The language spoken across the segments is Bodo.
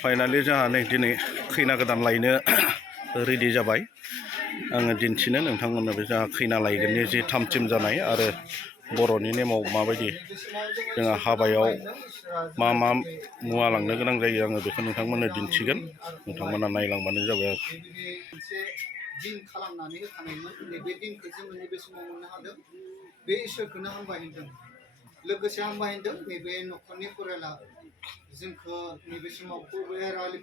फाइनालि जोंहा नै दिनै खैना गोदान लायनो रेडि जाबाय। आङो दिन्थिनो नोंथांमोननो बे जोंहा खैना लायगोननि जि थाम थिम जानाय आरो बर'नि नेमाव माबायदि जोंहा हाबायाव मा मा मुवा लांनो गोनां जायो आङो बेखौ नोंथांमोननो दिन्थिगोन। नोंथांमोना नायलांबानो जाबाय। दिन खालामनानै होखानायमोन नैबे दिनखौ जोङो नैबे समाव मोननो हादों। बे इसोरखौनो हामबाय होनदों। लोगोसे हामबाय होनदों नैबे न'खरनि फरायला जोंखौ नैबे समाव कुबेरालि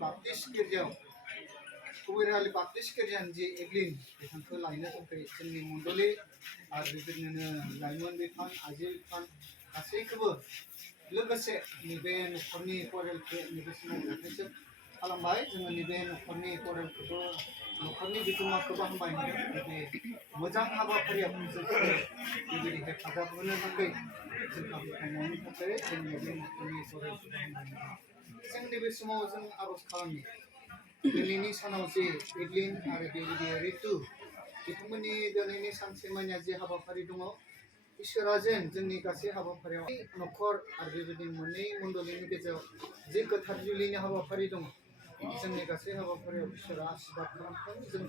बाप्टिस्ट गिर्जानि जि एभलिन बिथांखौ लायनो थाखाय जोंनि मण्डलि आरो बेबायदिनो लाइमोन बिफान आइजो बिफान गासैखौबो लोगोसे नैबे न'खरनि फरायलखौ नैबे समाव जाथायसो खालामबाय। जोङो नैबे न'खरनि फरायलखौबो न'खरनि बिगोमाखौबो हामबाय होनदों। नैबे मोजां हाबाफारियाव जोंखौ बेबायदि हेफाजाब होनो थाखाय जोंहा फोथायनायनि थाखाय जों नैबे न'खरनि फरायलखौबो हामबाय होनदों। जों नैबे समाव जों आर'ज खालामो दिनैनि सानाव जे एभलिन आरो बेबायदि रितु बिथांमोननि दिनैनि सानसेमानिया जे हाबाफारि दङ इसोरा जेन जोंनि गासै हाबाफारियाव न'खर आरो बेबायदि मोननै मण्डलिनि गेजेराव जे गोथार जुलिनि हाबाफारि दङ जोंनि गासै हाबाफारियाव इसोरा आशीर्बाद खालामथों।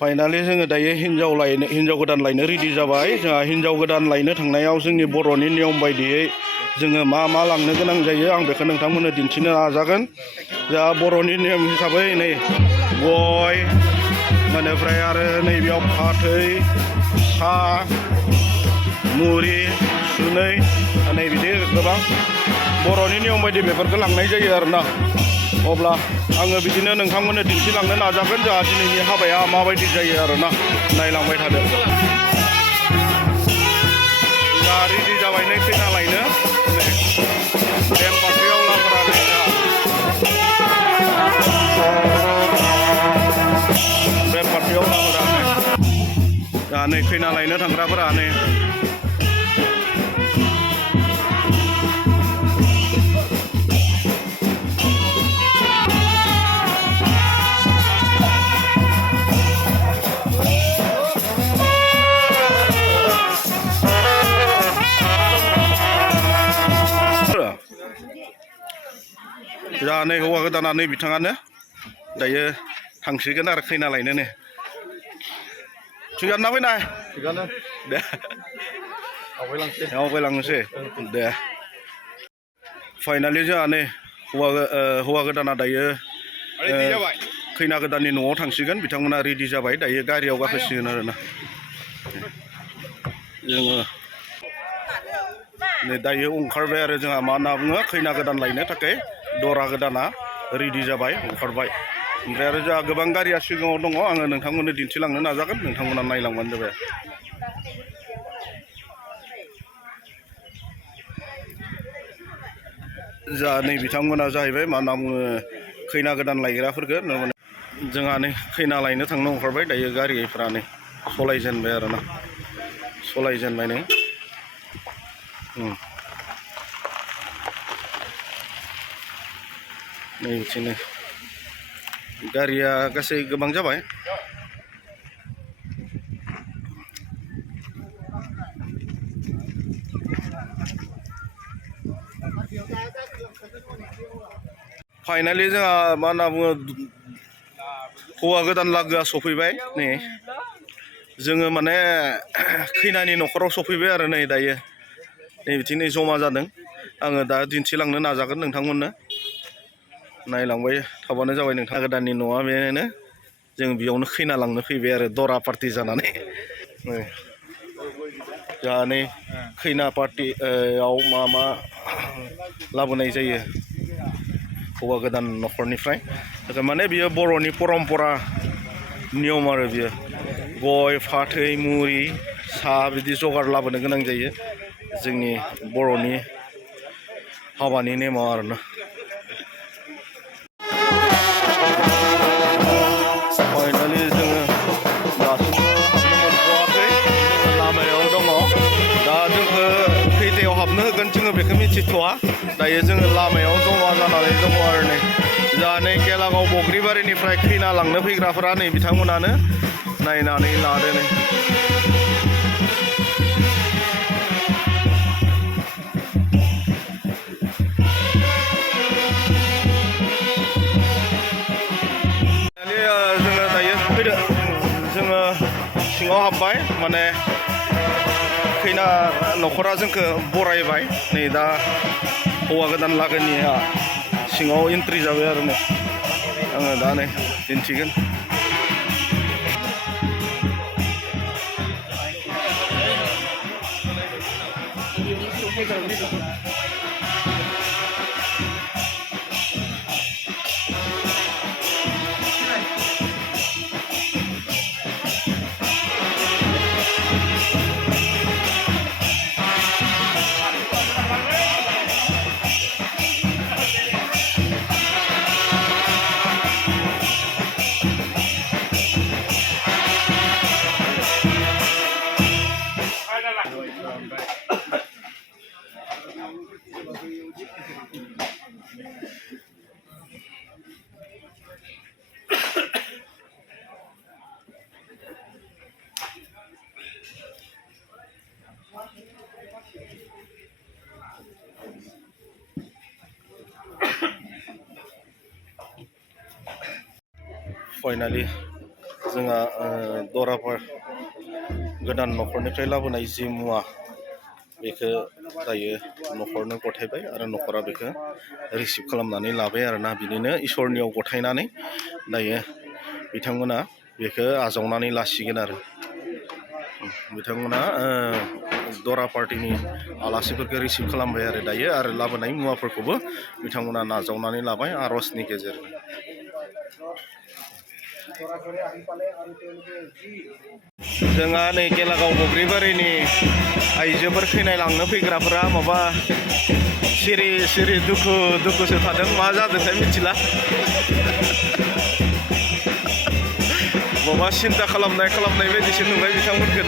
फाइनालि जोङो दायो हिन्जाव गोदान लायनो रेडि जाबाय। जोंहा हिन्जाव गोदान लायनो थांनायाव जोंनि बर'नि नियम बायदियै जोङो मा मा लांनो गोनां जायो आं बेखौ नोंथांमोननो दिन्थिनो नाजागोन। जोंहा बर'नि नियम हिसाबै नै गय बेनिफ्राय आरो नैबेयाव फाथै सा मुरि सुनै नै बिदि गोबां बर'नि नियम बायदि बेफोरखौ लांनाय जायो आरोना। अब्ला आङो बिदिनो नोंथांमोननो दिन्थिलांनो नाजागोन जोंहा दिनैनि हाबाया माबायदि जायो आरोना। नायलांबाय थादो। जोंहा रेडि जाबाय नै खैना लायनो बेम पार्टियाव लाबोनानै बेम पार्टियाव लाबोनानै जोंहा नै खैना लायनो थांग्राफोरा नै जोंहा नै हौवा गोदाना नै बिथाङानो दायो थांसिगोन आरो खैना लायनो नै थिगानो ना फैनाय थिगानो दे आवगायलांनोसै दे। फाइनालि जोंहा नै हौवा गोदाना दायो खैना गोदाननि न'आव थांसिगोन। बिथांमोना रेडि जाबाय दायो गारियाव गाखोसिगोन आरोना। जोङो नै दायो ओंखारबाय आरो जोंहा मा होनना बुङो खैना गोदान लायनो थाखाय दरा गोदाना रेडि जाबाय ओंखारबाय। ओमफ्राय आरो जोंहा गोबां गारिया सिगाङाव दङ आङो नोंथांमोननो दिन्थिलांनो नाजागोन। नोंथांमोना नायलांबानो जाबाय। जोंहा नै बिथांमोना जाहैबाय मा होनना बुङो खैना गोदान लायग्राफोरखौ जोंहा नै खैना लायनो थांनो ओंखारबाय दायो गारिफ्रा नै सलायजेनबाय आरोना सलायजेनबाय नै नै बिदिनो गारिया गासै गोबां जाबाय। फाइनालि जोंहा मा होनना बुङो हौवा गोदान लागोआ सफैबाय नै जोङो माने खैनानि न'खराव सफैबाय आरो नै दायो नै बिदिनो जमा जादों। आङो दा दिन्थिलांनो नाजागोन नोंथांमोननो नायलांबाय थाबानो जाबाय। नोंथां गोदाननि न'आ बेनो जों बेयावनो खैना लांनो फैबाय आरो दरा पार्टि जानानै। जोंहा नै खैना पार्टियाव मा मा लाबोनाय जायो हौवा गोदान न'खरनिफ्राय माने बियो बर'नि परम्परा नियम आरो बियो गय फाथै मुरि साहा बिदि जगार लाबोनो गोनां जायो। जोंनि बर'नि हाबानि नेमाव आरोना फाइनालि जोङो दासिमबो हाबनो मोनथ'वाखै जोङो लामायाव दङ दा जोंखौ खैथायाव हाबनो होगोन जोङो बेखौ मिथिथ'वा दायो जोङो लामायाव जमा जानानै दङ आरो नै जा नै गेलागाव बग्रिबारिनिफ्राय खैना लांनो फैग्राफोरा नै बिथांमोनानो नायनानै लादो नै जोङो दायो फैदो जोङो सिङाव हाबबाय माने खैना न'खरा जोंखौ बरायबाय नै दा हौवा गोदान लागोनिया सिङाव एन्ट्रि जाबाय आरो नै आङो दा नै दिन्थिगोन फाइनालि जोंहा दराफोर गोदान न'खरनिफ्राय लाबोनाय जि मुवा बेखौ दायो न'खरनो गथायबाय आरो न'खरा बेखौ रिसिभ खालामनानै लाबाय आरोना बिदिनो इसोरनियाव गथायनानै दायो बिथांमोना बेखौ आजावनानै लासिगोन आरो बिथांमोना दरा पार्टिनि आलासिफोरखौ रिसिभ खालामबाय आरो दायो आरो लाबोनाय मुवाफोरखौबो बिथांमोना नाजावनानै लाबाय आर'जनि गेजेरजों जोंहा नै गेलागाव बग्रिबारिनि आइजोफोर खैना लांनो फैग्राफोरा माबा सिरि सिरि दुखुसो थादों मा जादोंथाय मिथिला माबा सिन्था खालामनाय बायदिसो नुबाय बिथांमोनखौ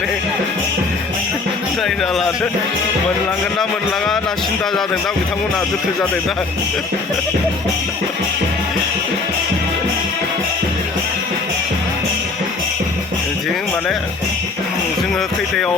नायना लादो मोनलांगोन ना मोनलाङा ना सिन्था जादों दा बिथांमोनहा दुखु जादों दा जों माने जोङो खैथायाव